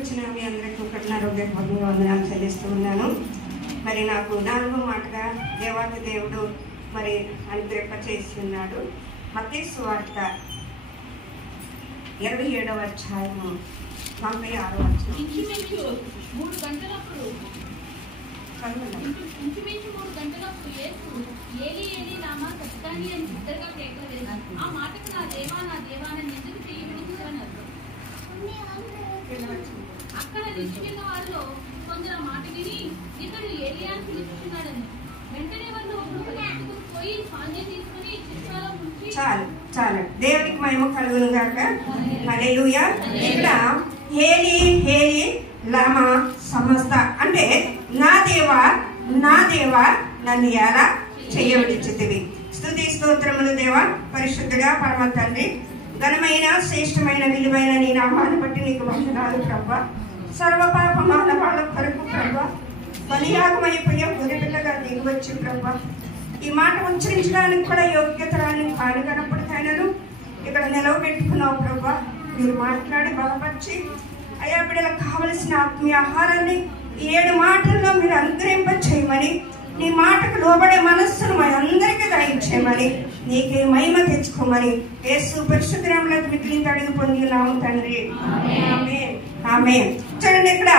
వచ్చిన మీ అందరికీ కృతజ్ఞతాపూర్వకంగా వందనాలు చెల్లిస్తూ ఉన్నాను. మరి నాకు 4వ మాటగా దేవాది దేవుడు మరి అనుగ్రహ చేస్తున్నాడు. మత్తయి సువార్త 27వ అధ్యాయము 46వ వచనం. ఇంచుమించు 3 గంటలప్పుడు యేసు ఏలీ ఏలీ లామా సబ్తానీ అని బిగ్గరగా కేకలు వేశాడు. ఆ మాటకు నా దేవా నన్ను ఎందుకు చెయ్యి విడిచావన్నారు. అక్కడ నిలిచిన వారిలో కొందరు మాట విని ఇతడు ఏలియా అని పిలుస్తున్నాడని వెంటనే వాళ్ళు ఒకరు పోయి సాంజ తీసుకుని చిత్రాల నుంచి చాలు దేవునికి మహిమ కలుగును గాక. హల్లెలూయా. ఇక్కడ హేలి హేలి లామా సమస్త అంటే నా దేవా నన్ను ఎలా చేయవిడిచితివి. స్తుతి స్తోత్రములు దేవా, పరిశుద్ధుడా, పరమ తండ్రి, ఘనమైన శ్రేష్టమైన విలువైన నీ నామాన్ని బట్టి నీకు వందనాలు ప్రభా. సర్వపాప మానవాళ్ళ కొరకు ప్రభా బలియాగమైపోయే గొర్రెపిల్లగా దిగివచ్చు ప్రభా. ఈ మాట ఉచ్చరించడానికి కూడా యోగ్యతరాన్ని కానుకనప్పటికైనాను ఇక్కడ నిలవబెట్టుకున్నావు ప్రభా. మీరు మాట్లాడి బలపరిచి అయ్యా బిడ్డలకు కావలసిన ఆత్మీయ ఆహారాన్ని 7 మాటల్లో మీరు అనుగ్రహింప చేయమని, నీ మాటకు లోబడే మనస్సును మా అందరికీ దయచేయమని, నీకే మహిమ తెచ్చుకోమని యేసు పరిశుద్ధ నామములో మిగిలిన అడిగి పొందినాము తండ్రి. ఆమేన్ ఆమేన్. చూడండి, ఇక్కడ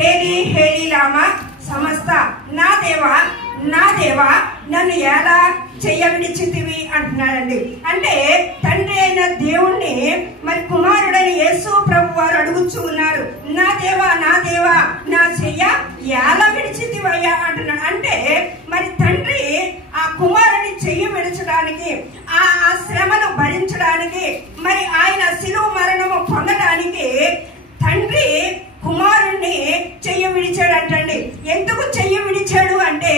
హేలి హేలి లామా సమస్త నా దేవా నన్ను ఎలా చెయ్యవిడిచితివి అంటున్నాడండి. అంటే తండ్రి అయిన దేవుణ్ణి మరి కుమారుడని యేసు ప్రభు వారు అడుగుచూ ఉన్నారు. నా దేవా నా చెయ్య ఎలా విడిచితివయ్యా అంటున్నాడు. అంటే మరి తండ్రి ఆ కుమారుని చెయ్యి విడిచడానికి, ఆ శ్రమను భరించడానికి, మరి ఆయన శిలువ మరణము పొందడానికి తండ్రి కుమారుణ్ణి చెయ్యి విడిచాడంటండి. ఎందుకు చెయ్యి విడిచాడు అంటే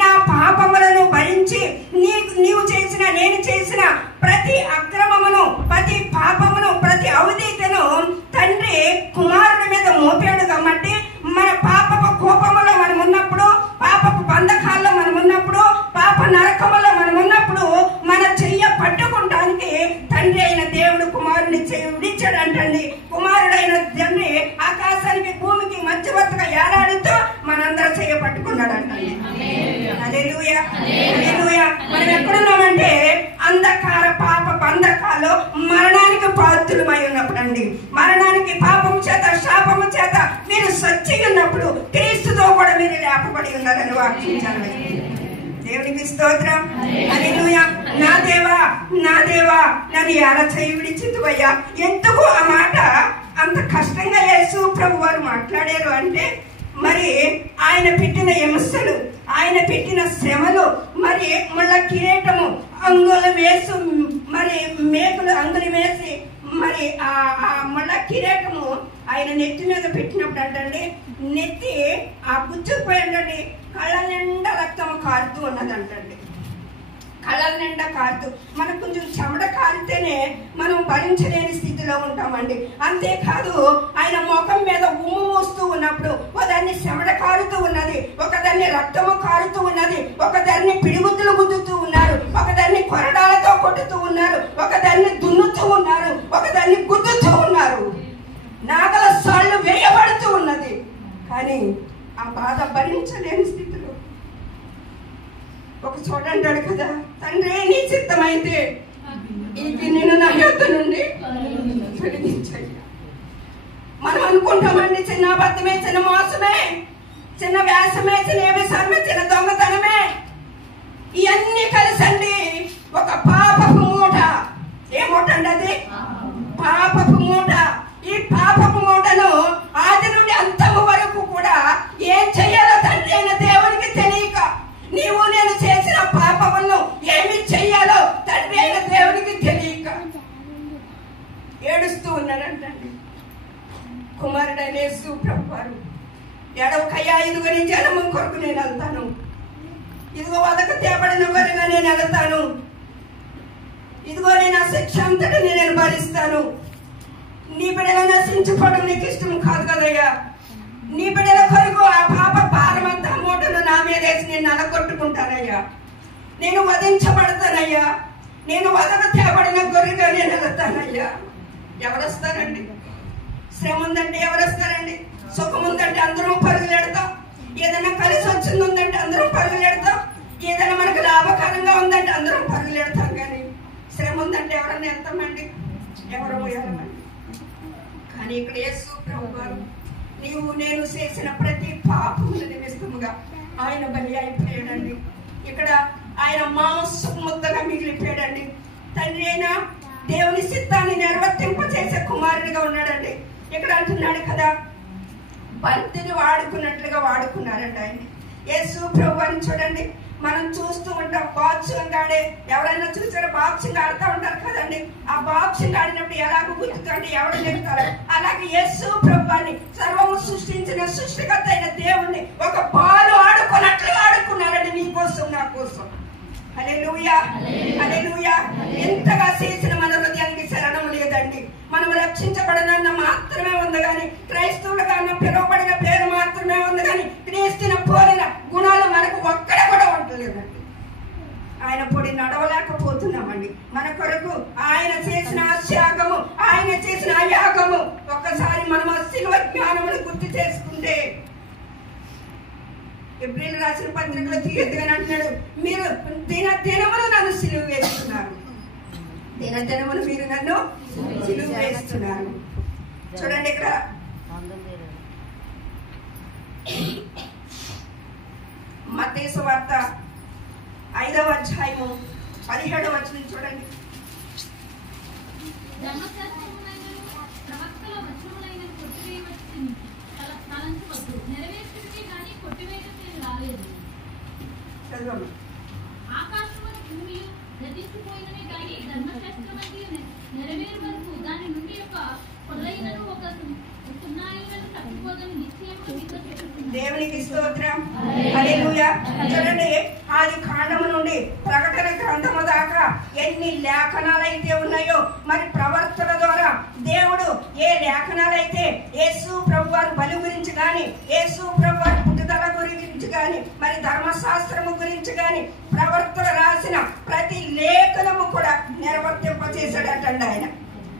నా పాపములను భరించి నేను చేసిన ప్రతి అక్రమమును, ప్రతి పాపమును, ప్రతి అవిధేయతను తండ్రి కుమారుడి మీద మోపాడు. కాబట్టి మన పాపపు కోపములో మనం ఉన్నప్పుడు, పాపపు బంధకాల్లో మనం ఉన్నప్పుడు, పాప నరకములో మనం ఉన్నప్పుడు మన చెయ్య పట్టుకుంటానికి తండ్రి అయిన దేవుడు కుమారుని చెయ్యి విడిచాడంటండి. కుమారుడైన తండ్రి ఆకాశానికి భూమికి మధ్యవర్తిగా ఏలాడుతూ మనందరూ చెయ్య పట్టుకున్నాడంటండి. హల్లెలూయా హల్లెలూయా. మనం ఎక్కడున్నామంటే అంధకార పాప బంధకాలు మరణానికి పాత్రులమై ఉన్నప్పుడు అండి, మరణానికి పాపము చేత శాపము చేత మీరు సచ్చి ఉన్నప్పుడు క్రీస్తుతో కూడా మీరు లేపబడి ఉన్నారని వాక్యించాలి. దేవునికి స్తోత్రం. హల్లెలూయా. నా దేవా నన్ను ఎలా చేయి విడిచితివయ్యా. ఎందుకు ఆ మాట అంత కష్టంగా యేసు ప్రభు వారు మాట్లాడారు అంటే మరి ఆయన పెట్టిన హింసలు, ఆయన పెట్టిన శ్రమలు, మరి ముళ్ళ కిరీటము అంగుళం వేసు, మరి మేకులు అంగుళం వేసి మరి ఆ ముళ్ళ కిరీటము ఆయన నెత్తి మీద పెట్టినప్పుడు అంటండి, నెత్తి ఆ గుచ్చుకుపోయిందండి, కళ్ళ నిండా రక్తం కారుతూ ఉన్నదంటండి. కళ్ళ నిండా కారుతూ, మనకు కొంచెం చెమట కారితేనే మనం భరించలేని స్థితిలో ఉంటామండి. అంతేకాదు ఆయన ముఖం మీద ఉమ్ము మూస్తూ ఉన్నప్పుడు ఒకదాన్ని చెమట కారుతూ ఉన్నది, ఒకదాన్ని రక్తము కారుతూ ఉన్నది, ఒకదాన్ని పిడిగుద్దులు గుద్దుతూ ఉన్నారు, ఒకదాన్ని కొరడాలతో కొట్టుతూ ఉన్నారు, ఒకదాన్ని దున్నుతూ ఉన్నారు, ఒకదాన్ని గుద్దుతూ ఉన్నారు, నాగల సాళ్ళు వేయబడుతూ ఉన్నది. కానీ ఆ బాధ భరించలేని స్థితిలో ఒక చోట అంటాడు కదా, తండ్రి నీ చిత్తమైతే ఈ గిన్నెను నా యొద్ద నుండి తొలగించయ్యా. మనం అనుకుంటామండి చిన్న అబద్ధమే, చిన్న మోసమే, చిన్న వ్యాసమే, చిన్న వ్యసనమే, చిన్న దొంగతనమే, ఇవన్నీ కలిసండి ఒక పాపపు మూట. ఏ మూట అండి అది? పాపపు మూట. ఈ పాపపు మూటను ఆది నుండి అంతము వరకు కూడా ఏం చెయ్యాలో తండ్రి అయిన దేవునికి తెలియక, నీవు నేను చేసిన పాపములను ఏమి చెయ్యాలో తండ్రి అయిన దేవునికి తెలియక ఏడుస్తూ ఉన్నాడంటండి. కుమారుడైన యేసు ప్రభు వారు ఎడవకయ్యా, ఇదిగో నీ జనము కొరకు నేను వెళ్తాను, ఇదిగో వదక తేబడిన వారుగా నేను వెళ్తాను, ఇదిగో నేను ఆ శిక్ష అంతటిని నేను భరిస్తాను. నీ బిడ్డలు నశించుకోవడం నీకు ఇష్టం కాదు కదయ్యా. నీ బిడ్డల కొరకు ఆ పాప భారమంతా మూటలు నా మీద వేసి నేను నలగొట్టుకుంటానయ్యా. నేను వధించబడతానయ్యా. నేను వదక తేబడిన గొర్రెగా నేను వెళ్తానయ్యా. ఎవరు వస్తారండి? శ్రమ ఉందంటే ఎవరు వస్తారండి? సుఖం ఉందంటే అందరం పరుగులెడతాం. ఏదైనా కలిసి వచ్చింది ఉందంటే అందరం పరుగులెడతాం. ఏదైనా మనకు లాభకరంగా ఉందంటే అందరం పరుగులెడతాం. కానీ శ్రమ ఉందంటే ఎవరన్నా వెళ్తామండి? ఎవరు వెళ్ళమండి. కానీ ఇక్కడ యేసు ప్రభు వారు నీవు నేను చేసిన ప్రతి పాపముల నిమిత్తముగా ఆయన బలి అయిపోయాడండి. ఇక్కడ ఆయన మాంసపు ముద్దగా మిగిలిపోయాడండి. తండ్రి అయిన దేవుని చిత్తాన్ని నిర్వర్తింపచేసే కుమారుడిగా ఉన్నాడండి. ఇక్కడ అంటున్నాడు కదా, బంతిని వాడుకున్నట్లుగా వాడుకున్నారండి ఆయన. యేసు ప్రభు అని చూడండి, మనం చూస్తూ ఉంటాం. బాక్సింగ్ ఆడే ఎవరైనా చూసారో? బాక్సింగ్ ఆడుతూ ఉంటారు కదండి. ఆ బాక్సింగ్ ఆడినప్పుడు ఎలాగ గుర్తుకంటే ఎవరు చెప్తారు? అలాగే యేసు ప్రభువాన్ని సర్వము సృష్టించిన సృష్టికర్త అయిన దేవుణ్ణి ఒక బాలు ఆడుకున్నట్లుగా ఆడుకున్నారండి, నీ కోసం నా కోసం. హల్లెలూయా, హల్లెలూయా. ఎంతగా చేసిన మన హృదయానికి శరణం లేదండి. మనం రక్షించబడనన్న మాత్రమే ఉంది కానీ, క్రైస్తవులుగా అన్న పిలువబడిన పేరు మాత్రమే ఉంది కానీ, క్రీస్తుని పోలిన గుణాలు మనకు ఒక్కడ కూడా ఉండలేదండి. ఆయన పొడి నడవలేకపోతున్నామండి. మన కొరకు ఆయన చేసిన త్యాగము, ఆయన చేసిన యాగము ఒక్కసారి మనం ఆ శిలువ జ్ఞానమును గుర్తు చేసుకుంటే, ఎబ్రీలు రాసిన పత్రికలో తీయద్దుగాని అంటున్నాడు, మీరు దినములు నన్ను సిలువ వేస్తున్నారు. దినములు మీరు నన్ను సిలువ వేస్తున్నారు. చూడండి ఇక్కడ మత్తయి సువార్త 5వ అధ్యాయము 17వ వచనం చూడండి. ఆకాశమును భూమియు నశించిపోయినవే కానీ ధర్మశాస్త్రమందు నెరవేరు వరకు దాని నుండి యొక్క కొల్లైనను ఒక సున్నాయిలను తప్పిపోదని నిశ్చయముగా మీతో చెప్పుచున్నాను. దేవునికి స్తోత్రం. హల్లెలూయా. చూడండి, ఆది కాండము నుండి ప్రకటన గ్రంథము దాకా ఎన్ని లేఖనాలైతే ఉన్నాయో, మరి ప్రవర్తన ద్వారా దేవుడు ఏ లేఖనాలైతే యేసు ప్రభువారి బలి గురించి కానీ, యేసు ప్రభువారి పుట్టుదల గురించి కానీ, మరి ధర్మశాస్త్రము గురించి కానీ ప్రవర్తన రాసిన ప్రతి లేఖనము కూడా నిర్వర్తింపచేశాడటండి ఆయన.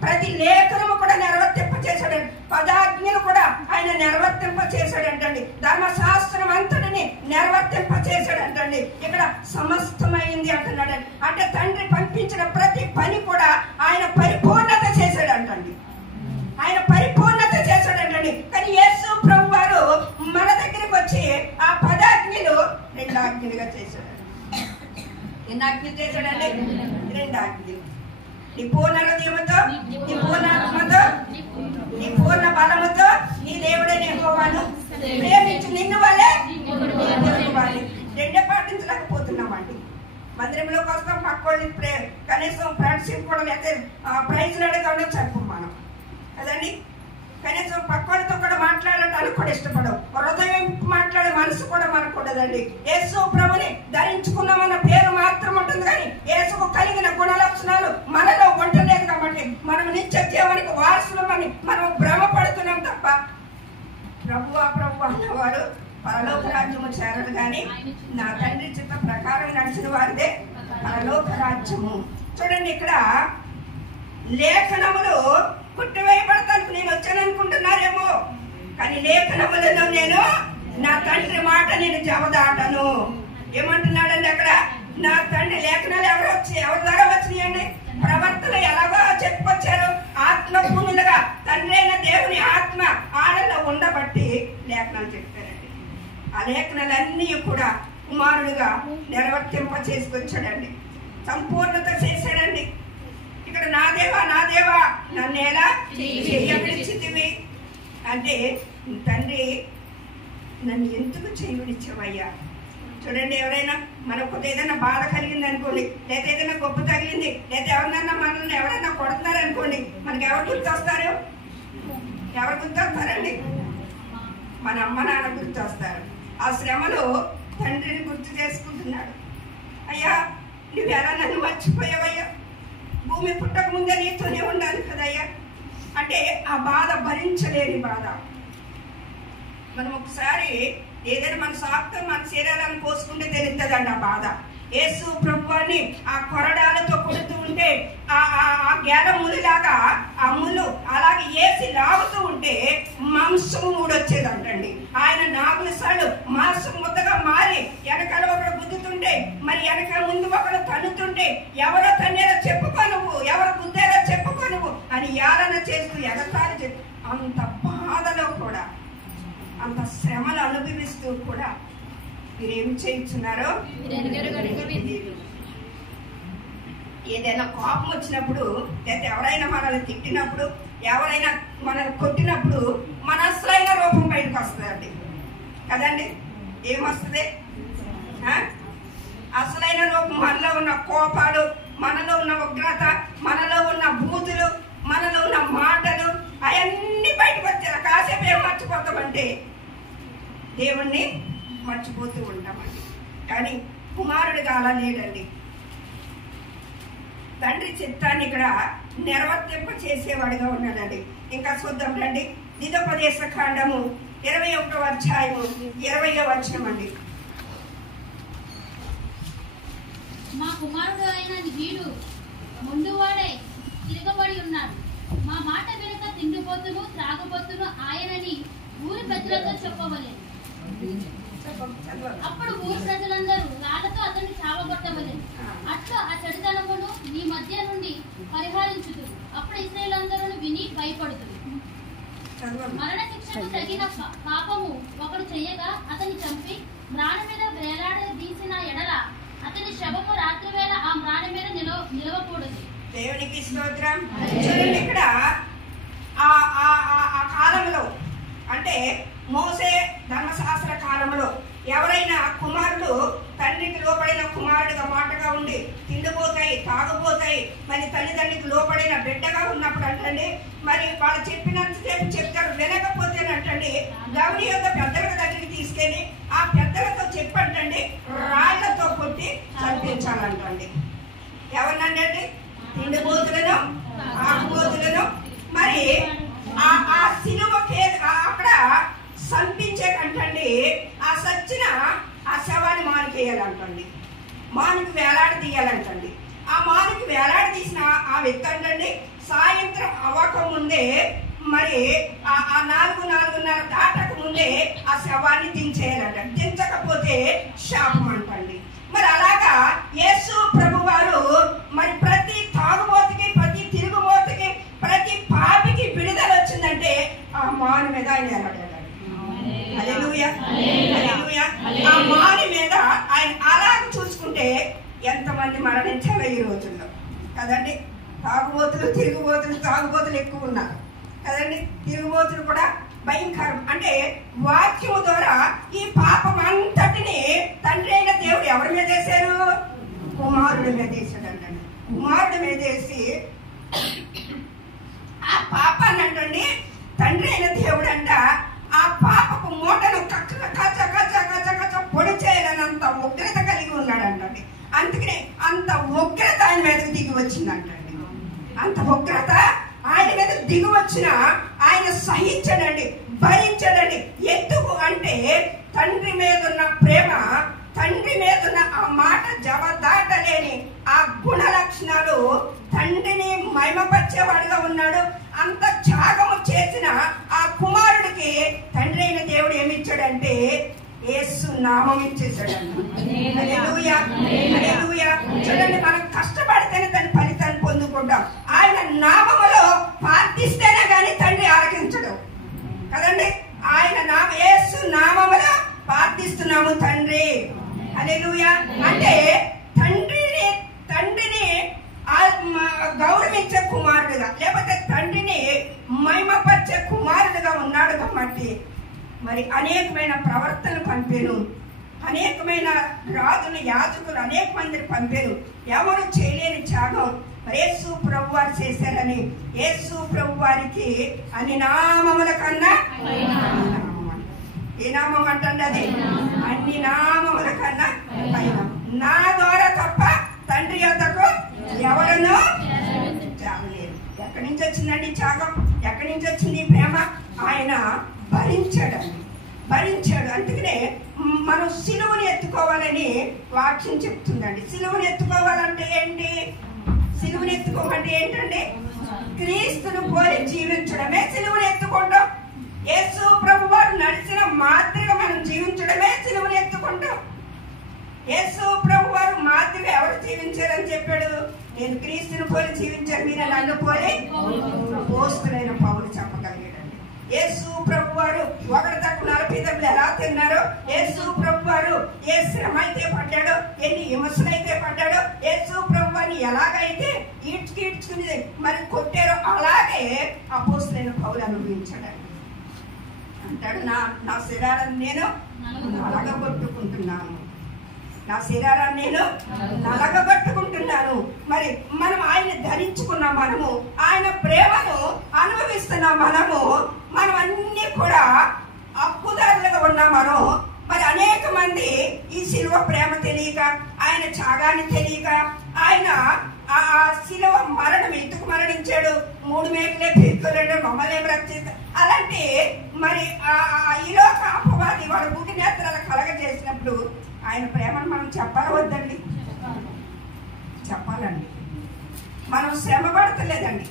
ప్రతి లేఖనము కూడా నిర్వర్తింపచేశాడండి. పదాజ్ఞలు కూడా ఆయన నిర్వర్తింపచేశాడంటండి. ధర్మశాస్త్రం అంతటిని నిర్వర్తింపచేశాడంటండి. ఇక్కడ సమస్తమైంది అంటున్నాడండి. అంటే తండ్రి పంపించిన ప్రతి పని కూడా ఆయన పరిపూర్ణత చేశాడంటండి. ఆయన పరిపూర్ణత చేశాడంటండి. కానీ యేసు ప్రభు వారు మన దగ్గరికి వచ్చి ఆ పదాజ్ఞలు 2 ఆజ్ఞలుగా చేశాడు. ఎన్ని ఆజ్ఞలు చేశాడండి? 2 ఆజ్ఞలు. నీ పూర్ణ హృదయముతో, నీ పూర్ణ ఆత్మతో, నీ పూర్ణ బలముతో నీ దేవుడైన యెహోవాను ప్రేమించు, నిన్ను వలె ఇవ్వాలి. 2 పాటించలేకపోతున్నామండి. మందిరంలోకి వస్తాం, పక్కోళ్ళని కనీసం ఫ్రెండ్షిప్ కూడా లేకపోతే ప్రైజ్లు అడగకుండా చెప్పం మనం కదండి. కనీసం పక్కోళ్ళతో కూడా మాట్లాడటానికి కూడా ఇష్టపడవు. హృదయం మాట్లాడే మనసు కూడా మనకు ఉండదండి. యేసు ప్రభుని ధరించుకున్నామన్న పేరు మాత్రం ఉంటుంది కానీ యేసుకు కలిగిన గుణ లక్షణాలు మనలో ఉండలేదు. కాబట్టి మనం నిత్య జీవానికి వారసులమని మనం భ్రమపడుతున్నాం తప్ప ప్రభువా ప్రభు అన్నవారు పరలోక రాజ్యము చేరదు. కానీ నా తండ్రి చిత్త ప్రకారం నడిచిన వారిదే పరలోక రాజ్యము. చూడండి, ఇక్కడ లేఖనములు కుట్టివేయబడతానికి నేను వచ్చాను అనుకుంటున్నారేమో, కానీ లేఖనములను నేను నా తండ్రి మాట నేను జవదాటను. ఏమంటున్నాడండి అక్కడ? నా తండ్రి లేఖనాలు ఎవరి ద్వారా వచ్చినాయండి? ప్రవర్తన ఎలాగో చెప్పుకొచ్చారు. ఆత్మభూములుగా తండ్రి అయిన దేవుని ఆత్మ ఆడలో ఉండబట్టి లేఖనాలు చెప్పారండి. ఆ లేఖనాలన్నీ కూడా కుమారుడుగా నిర్వర్తింప చేసుకొచ్చాడండి. సంపూర్ణత చేశాడండి. ఇక్కడ నా దేవా నా దేవా నన్ను ఎలా చేయనిచ్చితివి అంటే, తండ్రి నన్ను ఎందుకు చేయనిచ్చావయ్యా? చూడండి, ఎవరైనా మనకు ఏదైనా బాధ కలిగింది అనుకోండి, లేదా ఏదైనా గొప్ప తగిలింది, లేదా ఎవరినన్నా మనల్ని ఎవరైనా కొడుతున్నారనుకోండి, మనకి ఎవరు గుర్తొస్తారు? ఎవరు గుర్తొస్తారండి? మన అమ్మ నాన్న గుర్తొస్తారు. ఆ శ్రమలో తండ్రిని గుర్తు చేసుకుంటున్నాడు. అయ్యా, నువ్వు ఎలా నన్ను మర్చిపోయావయ్యా? భూమి పుట్టక ముందే నీతోనే ఉండాలి కదయ్యా అంటే ఆ బాధ భరించలేని బాధ. మనం ఒకసారి ఏదైనా మన సాక్తం మన శరీరాన్ని కోసుకుంటే తెలుస్తుందండి ఆ బాధ. యేసు ప్రభువాన్ని ఆ కొరడాలతో కొడుతూ ఉంటే ఆ గేల ములిలాగా ఆ ముళ్ళు అలాగే వేసి లాగుతూ ఉంటే మాంసం ఊడొచ్చేదంటండి. ఆయన 4 సార్లు మాంసం ముద్దగా మారి వెనకాల ఒకడు గుద్దుతుంటే, మరి వెనక ముందు ఒకడు తన్నుతుంటే, ఎవరో తన్నేరో చెప్పుకో నువ్వు, ఎవరు గుద్దేరో చెప్పుకో నువ్వు అని ఏలన చేస్తూ ఎగతాళి చేస్తూ, అంత బాధలో కూడా, అంత శ్రమలు అనుభవిస్తూ కూడా మీరేం చేయించున్నారో. ఏదైనా కోపం వచ్చినప్పుడు, లేదా ఎవరైనా మనల్ని తిట్టినప్పుడు, ఎవరైనా మనల్ని కొట్టినప్పుడు మన అసలైన రూపం బయటకు వస్తుందండి కదండి. ఏమొస్తుంది? అసలైన రూపం మనలో ఉన్న కోపాలు, మనలో ఉన్న ఉగ్రత, మనలో ఉన్న బూతులు, మనలో ఉన్న మాటలు అవన్నీ బయటకు వచ్చారు. కాసేపు ఏం మర్చిపోతామంటే దేవుణ్ణి మర్చిపోతూ ఉంటామండి. కానీ కుమారుడిగా అలా లేడండి. తండ్రి చిత్తాన్ని ఇక్కడ నిర్వర్తింప చేసేవాడిగా ఉన్నాడండి. ఇంకా చూద్దాం రండి. ద్వితోపదేశ కాండము 21వ అధ్యాయము 20వ వచనం అండి. మా కుమారుడు అయిన వీడు ముందువాడే తిరగబడి ఉన్నాడు. మా మాట వెనుక తిండిపోతును త్రాగబోతును ఆయనని ఊరి ప్రజలతో చెప్పవలెను. అప్పుడు ఊరి ప్రజలందరూ రాళ్లతో అతన్ని చావగొట్టవలెను. అట్లా ఆ చెడుతనమును నీ మధ్య నుండి పరిహారించుదురు. అప్పుడు ఇశ్రాయేలందరూ విని భయపడుదురు. మరణ శిక్షకు తగిన పాపము ఒకడు చేయగా అతన్ని చంపి మ్రాణి మీద వేలాడదీసిన ఎడల అతని శవము రాత్రి వేళ ఆ మ్రాణి మీద నిలవకూడదు. దేవునికి స్తోత్రం. చూడండి, ఇక్కడ ఆ కాలంలో అంటే మోసే ధర్మశాస్త్ర కాలంలో ఎవరైనా కుమారుడు తండ్రికి లోపడిన కుమారుడిగా మాటగా ఉండి తిండిపోతాయి, తాగుపోతాయి, మరి తల్లిదండ్రికి లోపడిన బిడ్డగా ఉన్నప్పుడు అంటండి, మరి వాళ్ళు చెప్పినంతసేపు చెప్తారు. వినకపోతేనంటండి గౌని యొక్క పెద్దల దగ్గరికి తీసుకెళ్ళి ఆ పెద్దలతో చెప్పండి రాళ్లతో కొట్టి చంపించాలంటండి. ఎవరినండి? తిండిపోతులను, తాగుబోతులను. మరి ఆ సిలువకే అక్కడ సంపించే కంటండి ఆ సచ్చిన ఆ శవాన్ని మానికేయాలంటండి, మానికి వేలాడి తీయాలంటండి. ఆ మానికి వేలాడి తీసిన ఆ వ్యక్తి అంటండి సాయంత్రం అవ్వక ముందే, మరి ఆ 4:30 దాటక ముందే ఆ శవాన్ని దించేయాలంట. దించకపోతే శాపం అంటండి. మరి అలాగా యేసు ప్రభు వారు మరి ప్రతి తాగుబోతుకి, ప్రతి తిరుగుబోతుకి, ప్రతి పాపికి విడుదల వచ్చిందంటే ఆ మాను మీద ఆయన వేలాడాడు. హల్లెలూయా, హల్లెలూయా. ఆ మాని మీద ఆయన అలాగ చూసుకుంటే ఎంతమంది మరణించాలో ఈ రోజుల్లో కదండి. తాగుబోతులు, తాగుబోతులు ఎక్కువ ఉన్నారు కదండి. తిరుగుబోతులు కూడా భయంకరం. అంటే వాక్యము ద్వారా ఈ పాపం అంతటిని తండ్రి అయిన దేవుడు ఎవరి మీద వేశారు? కుమారుడి మీద వేసాడు అంటండి. కుమారుడి మీద వేసి ఆ పాపాన్ని అంటండి తండ్రి అయిన దేవుడు అంట ఆ పాపపు మూటను కచ్చ పొడి చేయాలన్నంత ఉగ్రత కలిగి ఉన్నాడంటండి. అందుకనే అంత ఉగ్రత ఆయన మీదకి దిగి వచ్చిందంటండి. అంత ఉగ్రత ఆయన మీద దిగి వచ్చిన ఆయన సహించడండి, భరించడండి. ఎందుకు అంటే తండ్రి మీద ఉన్న ప్రేమ, తండ్రి మీద ఉన్న ఆ మాట జవదాటలేని ఆ గుణ లక్షణాలు తండ్రిని మహిమపరిచేవాడుగా ఉన్నాడు. అంత త్యాగము చేసిన ఆ కుమారుడికి తండ్రి అయిన దేవుడు ఏమిచ్చాడంటే యేసు నామం ఇచ్చేసాడండి. హల్లెలూయా, హల్లెలూయా. చూడండి, మనం కష్టపడితేనే దాని ఫలితాన్ని పొందుకుంటాం. ఆయన నామములో ప్రార్థిస్తేనే గాని తండ్రి ఆలకించడు కదండి. ఆయన యేసు నామములో ప్రార్థిస్తున్నాము తండ్రి. హల్లెలూయా. అంటే తండ్రిని గౌరవించే కుమారుడుగా, లేకపోతే తండ్రిని మహిమపరిచే కుమారుడుగా ఉన్నాడు కాబట్టి మరి అనేకమైన ప్రవర్తనలు పంపాను, అనేకమైన రాజులు, యాజకులు అనేక మందిని పంపారు. ఎవరు చేయలేని త్యాగం యేసు ప్రభు వారు చేశారని యేసు ప్రభు వారికి అన్ని నామముల కన్నా ఏ నామం అంటండి? అది అన్ని నామముల కన్నా పైన. నా ద్వారా తప్ప తండ్రి యొద్దకు ఎవరను త్యాగలేరు. ఎక్కడి నుంచి వచ్చిందండి త్యాగం? ఎక్కడి నుంచి వచ్చింది ప్రేమ? ఆయన భరించాడు. అందుకనే మనం సిలువని ఎత్తుకోవాలని వాక్యం చెప్తుందండి. సిలువని ఎత్తుకోవాలంటే ఏంటి? సిలువను ఎత్తుకోమంటే ఏంటండి? క్రీస్తును పోలి జీవించడమే సిలువను ఎత్తుకోవడం. యేసు ప్రభు వారు నడిచిన మాదిరిగా మనం జీవించడమే సిలువను ఎత్తుకుంటాం. యేసు ప్రభు వారు మాదిరిగా ఎవరు జీవించారని చెప్పాడు? నేను క్రీస్తును పోలి జీవించాను, మీరు నన్ను పోలి అపోస్తలుడైన పౌలు చెప్పగలిగాడండి. యేసు ప్రభు వారు 1:40 దెబ్బలు ఎలా తిన్నారో, యేసు ప్రభు వారు ఏ శ్రమ అయితే పడ్డాడో, ఎన్ని విమర్శలైతే పడ్డాడో, యేసు ప్రభు వారిని ఎలాగైతే ఈడ్చుకుని మరి కొట్టారో అలాగే అపోస్తలుడైన పౌలు అనుభవించాడండి. అంటాడు, నా శరీరాన్ని నేను నలగగొట్టుకుంటున్నాను, నా శరీరాన్ని నేను నలగగొట్టుకుంటున్నాను. మరి మనం ఆయన ధరించుకున్న మనము, ఆయన ప్రేమను అనుభవిస్తున్న మనము, మనం అన్ని కూడా అప్పుదారులుగా ఉన్నామను. మరి అనేక మంది ఈ శిలువ ప్రేమ తెలియక, ఆయన త్యాగాన్ని తెలియక, ఆయన ఆ శిలువ మరణం ఎందుకు మరణించాడు, 3 మేకలే పీక్కున్నాడు, మమ్మల్ని ఏం రక్షిస్తాడు అలాంటి మరి ఈ లోక అపవాది వాడు గుడి నేత్రాలు కలగజేసినప్పుడు ఆయన ప్రేమను మనం చెప్పాలి వద్దండి? చెప్పాలండి. మనం శ్రమ పడతలేదండి,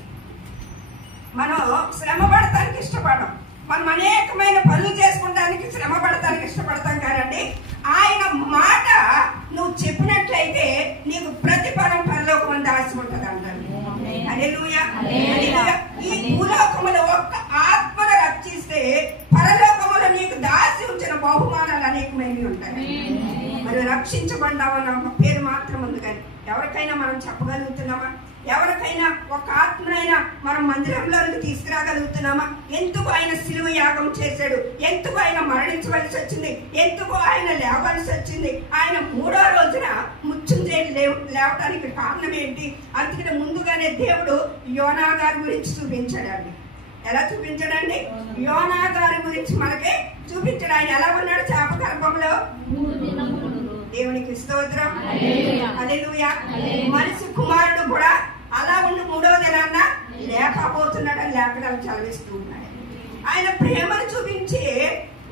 మనం శ్రమ పడటానికి ఇష్టపడం. మనం అనేకమైన పనులు చేసుకోవడానికి శ్రమ పడటానికి ఇష్టపడతాం కానండి, ఆయన మాట నువ్వు చెప్పినట్లయితే నీకు ప్రతిఫలం పరలోకం దాచి ఉంటుంది అంటారు. హల్లెలూయా. ఈ భూలోకములో ఒక్క ఆత్మను రక్షిస్తే పరలోకములో నీకు దాచి ఉంచిన బహుమానాలు అనేకమైనవి ఉంటాయి. మరి రక్షించబడ్డామన్న పేరు మాత్రం ఉంది, కానీ ఎవరికైనా మనం చెప్పగలుగుతున్నామా? ఎవరికైనా ఒక ఆత్మనైనా మనం మందిరంలోకి తీసుకురాగలుగుతున్నామా? ఎందుకు ఆయన శిలువ యాగం చేశాడు, ఎందుకు ఆయన మరణించవలసి వచ్చింది, ఎందుకు ఆయన లేవలసి వచ్చింది, ఆయన 3వ రోజున మృత్యుంజయుడు లేవటానికి కారణం ఏంటి? అందుకని ముందుగానే దేవుడు యోనా గారి గురించి చూపించాడండి. ఎలా చూపించాడండి? యోనా గారి గురించి మనకి చూపించాడు. ఆయన ఎలా ఉన్నాడు? చేప గర్భంలో. దేవునికి స్తోత్రం. హల్లెలూయా. మనిషి కుమారుడు కూడా అలా ఉండి 3వ దినాన్న లేకపోతున్నాడని లేఖనాలు చదివిస్తూ ఉన్నాడు. ఆయన ప్రేమను చూపించి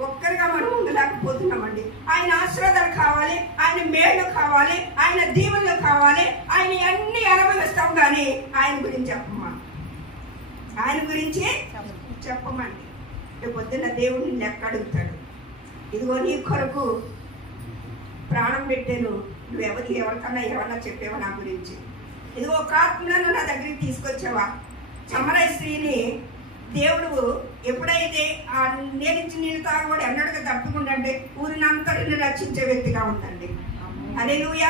ఒక్కరిగా మనం ఉండలేకపోతున్నామండి. ఆయన ఆశీర్వాదాలు కావాలి, ఆయన మేలు కావాలి, ఆయన దీవెనలు కావాలి, ఆయన అన్ని అనుభవిస్తాం, కానీ ఆయన గురించి చెప్పమా? ఆయన గురించి చెప్పమండి. పొద్దున్న దేవుడిని లెక్క అడుగుతాడు. ఇదిగో నీ కొరకు ప్రాణం పెట్టాను, నువ్వు ఎవరికన్నా ఏమన్నా చెప్పావా నా గురించి? ఇదిగో ఒక ఆత్మను నా దగ్గరికి తీసుకొచ్చావా? చమరై స్త్రీని దేవుడు ఎప్పుడైతే నేను ఇచ్చిన నీళ్ళు తాగబడి ఎన్నడగా తప్పకుండా ఊరినంతటిని రక్షించే వ్యక్తిగా ఉందండి. హల్లెలూయా.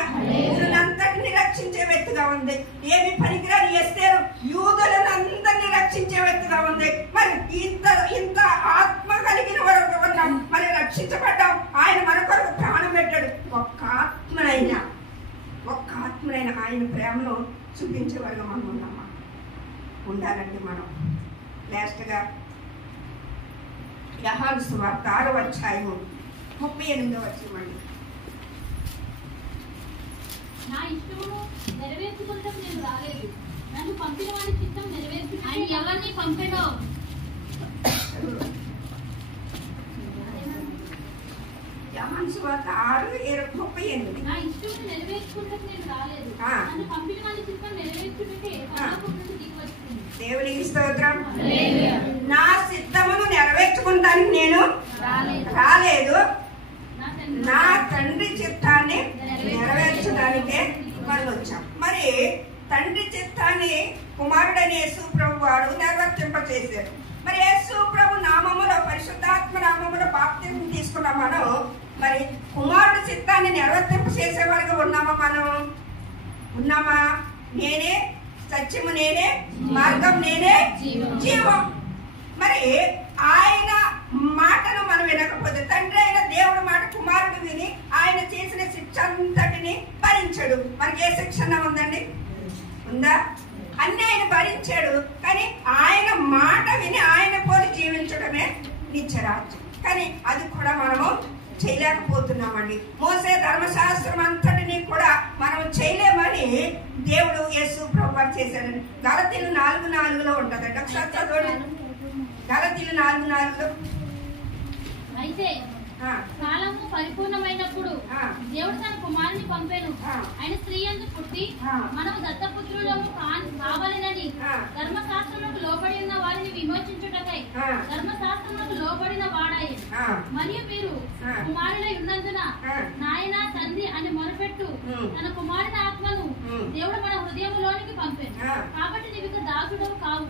ఊరినంతటిని రక్షించే వ్యక్తిగా ఉంది. ఏమి పనికిరాని ఎస్తేరు యూదులను అందరినీ రక్షించే వ్యక్తిగా ఉంది. మరి ఇంత ఆత్మ కలిగిన వరకు ఉన్నాం, మరి రక్షించబడ్డాం. ఆయన మన కొరకు ప్రాణం పెట్టాడు. ఒక్క ఆత్మనైనా ఆయన ప్రేమను చూపించే వరకు మనం ఉన్నామా? ఉండాలండి. మనం లాస్ట్గా యోహాను సువార్త 6వ అధ్యాయము 38వ వచనం. నా ఇష్టమును నెరవేర్చుకుంటాం నేను రాలేదు, నన్ను పంపిన వాడి చిత్తం నెరవేర్చు. ఆయన ఎవరిని పంపాడో యోహాను సువార్త 6:38. నా ఇష్టమును నెరవేర్చుకుంటాం నేను రాలేదు, నన్ను పంపిన వాడి చిత్తం నెరవేర్చుకుంటే పరలోకం నుండి దిగి వచ్చింది. దేవునికి స్తోత్రం. నా సిద్ధమును నెరవేర్చుకుంటానికి నేను రాలేదు, నా తండ్రి చిత్తాన్ని నెరవేర్చడానికే మనం వచ్చాం. మరి తండ్రి చిత్తాన్ని కుమారుడైన యేసు ప్రభు వాడు నెరవేర్తింపచేశారు. మరి యేసు ప్రభు నామములో, పరిశుద్ధాత్మ నామములో బాప్తిజం తీసుకున్న మనం మరి కుమారుడు చిత్తాన్ని నెరవేర్తింపచేసే వరకు ఉన్నామా? మనం ఉన్నామా? నేనే సత్యము, నేనే మార్గం, నేనే జీవం. మరి ఆయన మాటను మనం వినకపోతే, తండ్రి అయిన దేవుడి మాట కుమారుడు విని ఆయన చేసిన శిక్ష అంతటిని భరించాడు. మనకి ఏ శిక్షణ ఉందండి? ఉందా? అన్ని ఆయన భరించాడు. కానీ ఆయన మాట విని ఆయన పోలి జీవించడమే నిత్యరాజ్యం. కానీ అది కూడా మనము చేయలేకపోతున్నామండి. మోసే ధర్మశాస్త్రం అంతటినీ కూడా మనం చేయలేమని దేవుడు యేసు ప్రభువు చేశాడని గలతీయులు 4:4లో ఉంటదండి. ఒకసారి చదవండి. గలతీయులు 4:4. అయితే కాలము పరిపూర్ణమైనప్పుడు దేవుడు తన కుమారుని పంపాను. ఆయన స్త్రీ యందు పుట్టి మనము దత్తపుత్రులము కావాలనని ధర్మశాస్త్రములకు లోబడి ఉన్న వారిని విమోచించుటకై ధర్మశాస్త్రములకు లోబడిన వాడాయి. మరియు మీరు కుమారులై ఉన్నందున నాయన తండ్రి అని మొరపెట్టు తన కుమారుని ఆత్మను దేవుడు మన హృదయంలోనికి పంపాను. కాబట్టి నీవు దాసుడవు కావు,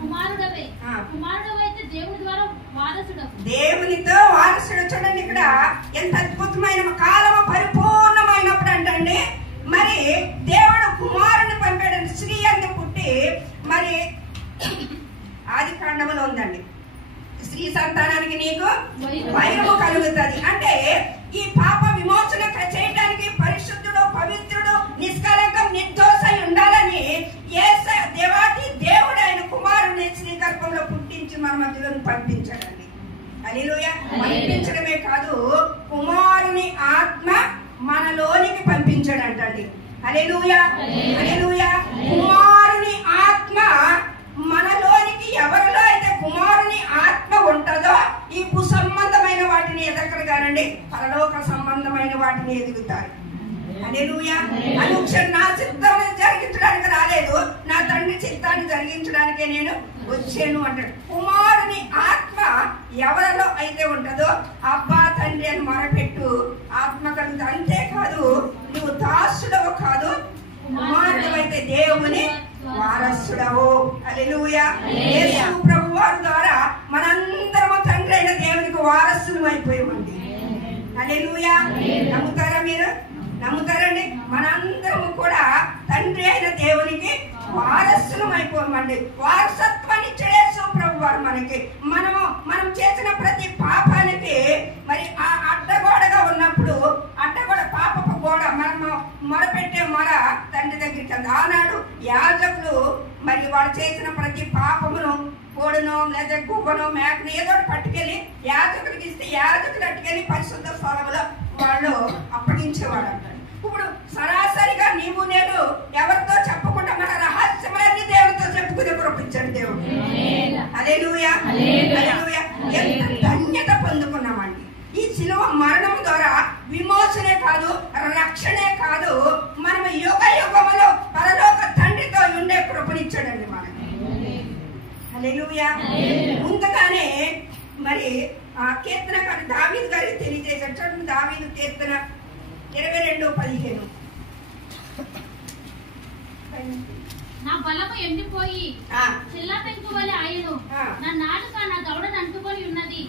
కుమారుడవే. కుమారుడవైతే దేవుని ద్వారా వారసుడవు. దేవునితో వారసుడు. చూడండి ఇక్కడ ఎంత అద్భుతమైన కాలము పరిపూర్ణమైనప్పుడు అంటండి మరి దేవుడు కుమారుని పంపాడు. స్త్రీ అందు పుట్టి మరి ఆది కాండములో ఉందండి, స్త్రీ సంతానానికి నీకు వైరము కలుగుతుంది. అంటే ఈ పాప విమోచన చేయడానికి పరిశుద్ధుడు, పవిత్రుడు, నిష్కలంకం, నిర్దోషై ఉండాలని దేవాది దేవుడు ఆయన కుమారుని స్త్రీ గర్భంలో పుట్టించి మన మధ్యలో పంపించాడండి. హల్లెలూయా. పంపించడమే కాదు, కుమారుని ఆత్మ మనలోనికి పంపించాడంటండి. హల్లెలూయా, హల్లెలూయా. కుమారుని ఆత్మ మనలోనికి ఎవరిలో అయితే కుమారుని ఆత్మ ఉంటుందో ఈ భూ సంబంధమైన వాటిని ఎదగరు కానండి, పరలోక సంబంధమైన వాటిని ఎదుగుతారు. హల్లెలూయా. అనుక్షణం నా చిత్తాన్ని జరిగించడానికి రాలేదు, నా తండ్రి చిత్తాన్ని జరిగించడానికే నేను వచ్చాను అంటాడు. కుమారుని ఆత్మ ఎవరిలో అయితే ఉంటుందో అబ్బా తండ్రి అని మొరపెట్టు, ఆత్మ కలుగుతుంది. అంతేకాదు నువ్వు దాసుడవు కాదు, కుమారుడు అయితే దేవుని వారసుడవు. హల్లెలూయా. యేసు ప్రభు వారి ద్వారా మనందరము తండ్రి అయిన దేవునికి వారసులు అయిపోయామండి. హల్లెలూయా. నమ్ముతారా మీరు? నమ్ముతారండి? మనందరము కూడా తండ్రి అయిన దేవునికి వారసులం అయిపోయామండి. వారసత్వాన్ని ఇచ్చాడు యేసు ప్రభు వారు మనకి. మనం చేసిన ప్రతి పాపానికి మరి ఆ అడ్డగోడగా ఉన్నప్పుడు అడ్డగోడ పాపపు గోడ మనము మొరపెట్టే మొర తండ్రి దగ్గరికి అంది. ఆనాడు యాజకులు మరి వాళ్ళు చేసిన ప్రతి పాపమును కోడునో లేదా గువ్వనో మేకను ఏదో పట్టుకెళ్ళి యాజకులకి ఇస్తే యాజకులు అట్టుకెళ్ళి పరిశుద్ధ స్థలంలో వాళ్ళు అప్పగించేవాడు అంటారు. ఇప్పుడు సరాసరిగా నీవు నేను ఎవరితో చెప్పకుండా మన రహస్యములన్నీ దేవుడితో చెప్పుకునే కృపించాడు దేవుడు. హల్లెలూయా, హల్లెలూయా. ఎంత ధన్యత పొందుకున్నామండి ఈ శిలువ మరణం ద్వారా. విమోచనే కాదు, రక్షణే కాదు, మనం యుగ యుగములో పరలోక తండ్రితో ఉండే కృపనిచ్చాడండి మనకి. హల్లెలూయా. ముందుగానే మరి ఆ కీర్తనకారుడు దావీదు గారికి తెలియజేశాడు. చూడండి, దావీదు కీర్తన 22:15. నా బలము ఎండిపోయి చిల్లా పెంకు వలె ఆయను, నా నాలుక నా దవడను అంటుకొని ఉన్నది.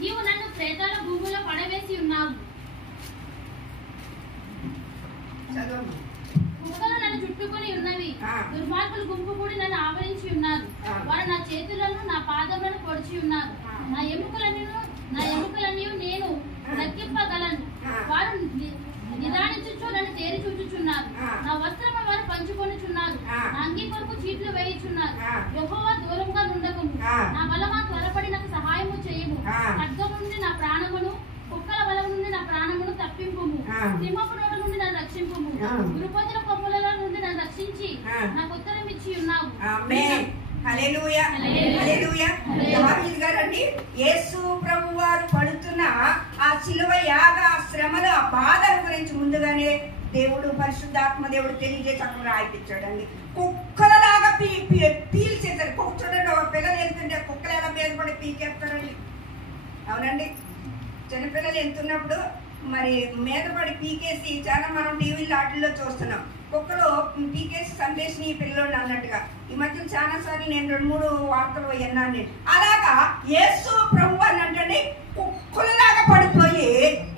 నీవు నన్ను ప్రేతాల భూమిలో పడవేసి ఉన్నావు. కుక్కలు నన్ను చుట్టుకొని ఉన్నవి, దుర్మార్గులు గుంపు కూడి నన్ను ఆవరించి ఉన్నారు. వారు నా చేతులను నా పాదములను పొడిచి ఉన్నారు. నా ఎముకలన్నీ నేను లెక్కింపగలను. వారు నిదానించుచు నన్ను తేరి చూచుచున్నారు. నా వస్త్రము వారు పంచుకొనుచున్నారు. నా అంగీ కొరకు చీట్లు వేయుచున్నారు. యెహోవా దూరంగా నుండకుము. నా బలమా త్వరపడి నాకు సహాయము చేయము. ఖడ్గము నుండి నా ప్రాణమును, కుక్కల బలం నుండి నా ప్రాణమును తప్పింపుము. సింహపు నోట నుండి నన్ను రక్షింపుము. గురుపతుల కొమ్ములలో నుండి నన్ను రక్షించి నాకు ఉత్తరం ఇచ్చి ఉన్నావు. హల్లెలూయా, హల్లెలూయా. దావీదు గారండి యేసు ప్రభు వారు పడుతున్న ఆ శిలువ యాగ, శ్రమల, బాధల గురించి ముందుగానే దేవుడు పరిశుద్ధాత్మ దేవుడు తెలియజేసి అక్కడ రాయిపించాడండి. కుక్కలలాగా పీల్చేశారు. చూడండి, పిల్లలు వెళ్తుంటే కుక్కలు ఎలా మీద పడి పీకేస్తారండి. అవునండి, చిన్నపిల్లలు వెళ్తున్నప్పుడు మరి మీద పడి పీకేసి చాలా మనం టీవీలో వాటిల్లో చూస్తున్నాం. కుక్కలు పీకేసి సందేశం ఈ పిల్లలు అన్నట్టుగా ఈ మధ్య చాలా సార్లు నేను 2-3 వార్తలు విన్నాను. నేను అలాగా యేసు ప్రభు అని అంటే కుక్కలలాగా పడిపోయి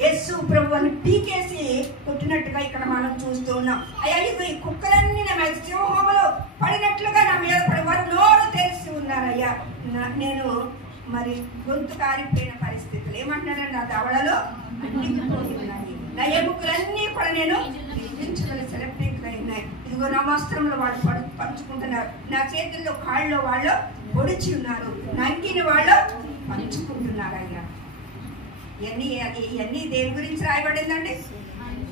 యేసు ప్రభు అని పీకేసి కొట్టినట్టుగా ఇక్కడ మనం చూస్తూ ఉన్నాం. అయ్యా, ఈ కుక్కలన్నీ నా మీద సింహములు పడినట్లుగా నా మీద పడి వారు నోరు తెరిచి ఉన్నారయ్యా. నేను మరి గొంతు కారిపోయిన పరిస్థితులు ఏమంటున్నారండి, నా దవడలో అంటిపోయి ఉన్నాయి, నా ఎముకలన్నీ కూడా నేను సెలబ్రేట్గా ఉన్నాయి. ఇదిగో నా వస్త్రంలో వాళ్ళు పంచుకుంటున్నారు, నా చేతుల్లో కాళ్ళలో వాళ్ళు పొడిచి ఉన్నారు, నంకిని వాళ్ళు పంచుకుంటున్నారు. అయ్యా, ఇవన్నీ దేని గురించి రాయబడిందండి?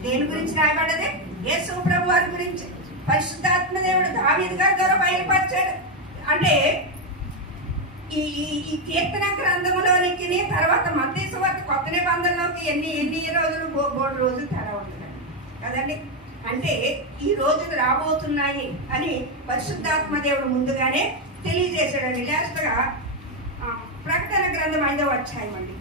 దేని గురించి రాయబడ్డది? యేసు ప్రభు వారి గురించి పరిశుద్ధాత్మ దేవుడు దావీదు గారి ద్వారా బయలుపరిచాడు. అంటే ఈ కీర్తన గ్రంథంలోనికి తర్వాత మత్తయి సువార్త కొత్త నిబంధనలోకి ఎన్ని రోజులు 3 రోజులు తేడా ఉంటుంది. కదండి. అంటే ఈ రోజులు రాబోతున్నాయి అని పరిశుద్ధాత్మ దేవుడు ముందుగానే తెలియజేశాడండి. లాస్ట్గా ప్రకటన గ్రంథం 5వ అధ్యాయం అండి.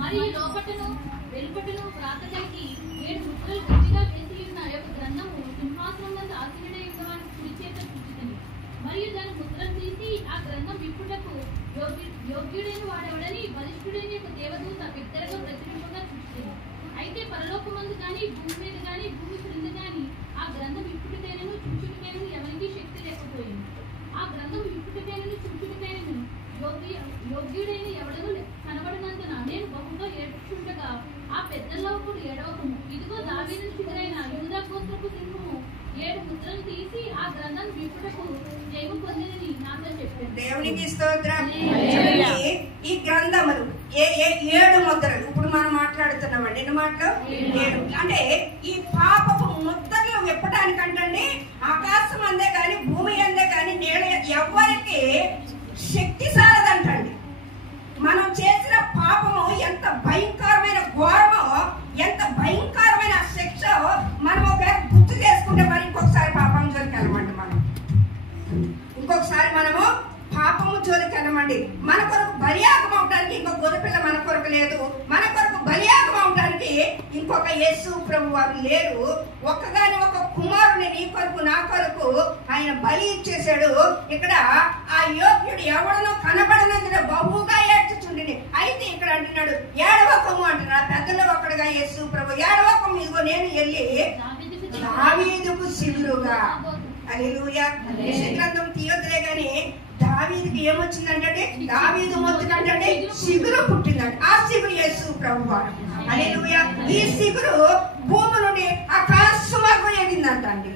మరియు లోపటను వెలుపటను ప్రాకటైకి 7 ముద్రలు గట్టిగా వేసి ఉన్న యొక్క గ్రంథము సింహాసనం వద్ద ఆసీనుడై ఉన్న వాని కుడి చేత చూచితిని. మరియు దాని ముద్రను తీసి ఆ గ్రంథం విప్పుటకు యోగ్యుడైన వాడెవడని బలిష్ఠుడైన యొక్క దేవదూత బిగ్గరగా ప్రతిరూపంగా చూచితిని. అయితే పరలోకమందు గాని భూమి మీద గాని భూమి క్రింద గాని ఆ గ్రంథం విప్పుటకైనను చూచుటకైనను ఎవరికీ శక్తి లేకపోయింది. ఆ గ్రంథం విప్పుటకైనను చూచుటకైనను యోగ్యుడైన ఎవడను కనబడినందున నేను బహుగా ఏడ్చుండగా ఆ పెద్దల్లో ఒకడు ఏడవకము, ఇదిగో దావీదు చిగురైన యూదా గోత్రపు సింహము 7 ముద్రలు తీసి ఆ గ్రంథం విప్పుటకు జయము పొందినని నాతో చెప్పాడు. దేవునికి స్తోత్రం. ఈ గ్రంథములు 7 ముద్రలు ఇప్పుడు మనం మాట్లాడుతున్నామండి. ఎన్ని మాటలు? 7. అంటే ఈ పాపపు ముద్రలు విప్పడానికంటే ఆకాశం అందే కానీ భూమి అందే కానీ నేల ఎవరికి శక్తి సారదంటండి. మనం చేసిన పాపము ఎంత భయంకరమైన ఘోరమో, ఎంత భయంకరమైన శిక్ష మనం ఒకవేళ గుర్తు చేసుకుంటే మరి ఇంకొకసారి పాపం జోలికి వెళ్ళమండి. ఇంకొకసారి మనము పాపము జోలికి వెళ్ళమండి. మన కొరకు బలియాగం అవడానికి ఇంకొక గొర్రెపిల్ల మన కొరకు లేదు. మన కొరకు బలియాగం అవడానికి ఇంకొక యేసు ప్రభు వారు లేరు. ఒక్కగాని ఒక కుమారుని నీ కొరకు నా కొరకు ఆయన బలి ఇచ్చేశాడు. ఇక్కడ ఆ యోగ్యుడు ఎవడనో కనబడినందున బహుగా ఏడ్చుచుండి. అయితే ఇక్కడ అంటున్నాడు ఏడవకము అంటున్నాడు. పెద్దలో ఒకడుగా యేసు ప్రభు ఏడవకము, ఇదిగో నేను వెళ్ళి దావీదుకు శిలువుగా. హల్లెలూయా. గ్రంథం తీయొద్దులే గాని దావీదుకి ఏమొచ్చిందంటే దావీదు మొత్తుకంటే సిగురు పుట్టిందంట. ఆ సిగురు యేసు ప్రభు వారు. హల్లెలూయా. ఈ సిగురు భూమి నుండి ఆకాశం వరకు ఎగిందంట అండి.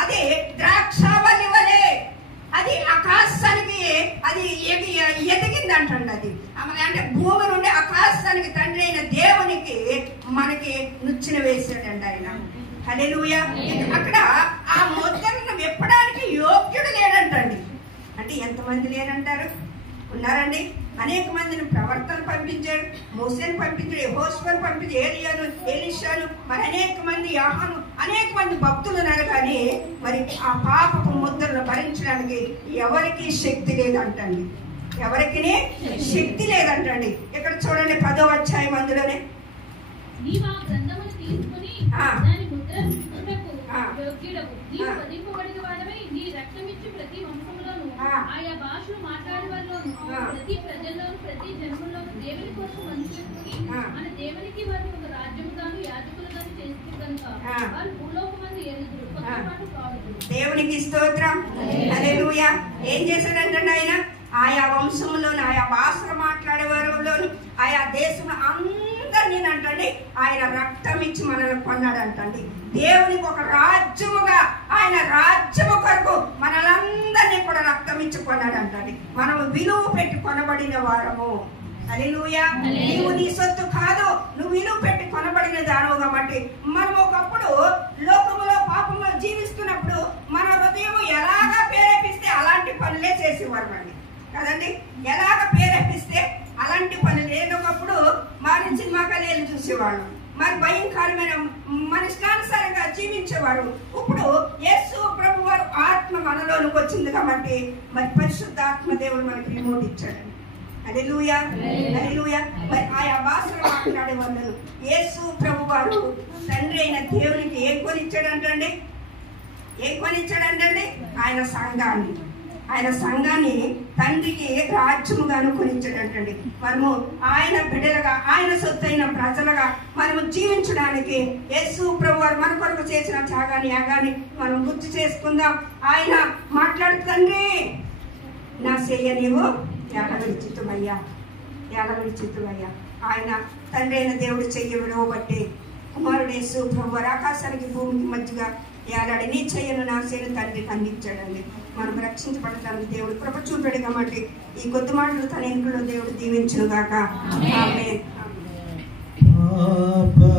అది ద్రాక్షావళి వలె అది ఆకాశానికి అది ఎదిగిందంటండి. అది అంటే భూమి నుండి ఆకాశానికి తండ్రి అయిన దేవునికి మనకి నుచ్చిన వేసాడండి ఆయన. హల్లెలూయా. అక్కడ ఆ ముద్రను విప్పడానికి యోగ్యుడు లేడంటండి. అంటే ఎంతమంది లేరంటారు? ఉన్నారండి. అనేక మందిని ప్రవర్తన పంపించాడు, మోసేని పంపించాడు, యెహోషువను పంపించాడు, ఏలియాను, ఎలీషాను, మరి అనేక మంది యాహాను, అనేక మంది భక్తులు ఉన్నారు. కానీ మరి ఆ పాపపు ముద్రను భరించడానికి ఎవరికి శక్తి లేదంటండి. ఎవరికి శక్తి లేదంటండి. ఇక్కడ చూడండి 10వ అధ్యాయం అందులోనే ఆయా భాషలు మాట్లాడే వారిలోను ప్రతి ప్రజల్లోను ప్రతి జన్మల్లోను దేవుని కోసం మనుషులకి మన దేవునికి వారిని ఒక రాజ్యముగాను యాజకులుగాను చేస్తూ కనుక వారు భూలోకమందు ఎలుగురు కొత్తపాటు కావద్దు. దేవునికి స్తోత్రం. హల్లెలూయా. ఏం చేశాడంటే ఆయన ఆయా వంశంలోను ఆయా భాషలు మాట్లాడే వారిలోను ఆయా దేశం అందరినీ అంటండి ఆయన రక్తం ఇచ్చి మనల్ని కొన్నాడంటండి. దేవునికి ఒక రాజ్యముగా ఆయన రాజ్యము కొరకు మనలందరినీ కూడా రక్తం ఇచ్చి కొన్నాడంటండి. మనం విలువ పెట్టి కొనబడిన వారము. హల్లెలూయా. నీవు నీ సొత్తు కాదు, నువ్వు విలువ పెట్టి కొనబడిన దానవు. కాబట్టి మనం ఒకప్పుడు లోకములో పాపంలో జీవిస్తున్నప్పుడు మన హృదయం ఎలాగా ప్రేరేపిస్తే అలాంటి పనులే చేసేవారు అండి కదండి. ఎలాగ ప్రేరేపిస్తే అలాంటి పనులు లేనప్పుడు మరి సినిమా కళలు చూసేవాళ్ళు, మరి భయంకరమైన మనిష్టానుసారంగా జీవించేవారు. ఇప్పుడు యేసు ప్రభు వారు ఆత్మ మనలోనికి వచ్చింది కాబట్టి మరి పరిశుద్ధాత్మ దేవుడు మనకి రిమోట్ ఇచ్చాడు. హల్లెలూయా. హల్లెలూయా. మరి ఆయా భాషలు మాట్లాడే వాళ్ళు యేసు ప్రభు వారు తండ్రి అయిన దేవునికి ఏం కొనిచ్చాడంటండి? ఏం కొనిచ్చాడంటండి? ఆయన సంఘాన్ని తండ్రికి రాజ్యముగాను కొనిచ్చాడంటండి. మనము ఆయన బిడ్డలుగా ఆయన సొత్తైన ప్రజలుగా మనము జీవించడానికి యేసు ప్రభు వారు మన కొరకు చేసిన త్యాగాన్ని యాగాన్ని మనం గుర్తు చేసుకుందాం. ఆయన మాట్లాడుతండి నా చెయ్య నీవు ఎలవిడిచితుమయ్యా. ఆయన తండ్రి అయిన దేవుడు చెయ్యి విడవబట్టి కుమారుడు యేసు ప్రభు వారు ఆకాశానికి భూమికి మధ్యగా ఏలాడి నీ చెయ్యను నా చెయ్యను తండ్రికి అందించాడండి. మనం రక్షించబడటానికి దేవుడు కృప చూపాడు కాబట్టి ఈ కొద్ది మాటలు తన ఇంట్లో దేవుడు దీవించును గాక. ఆమేన్. పాప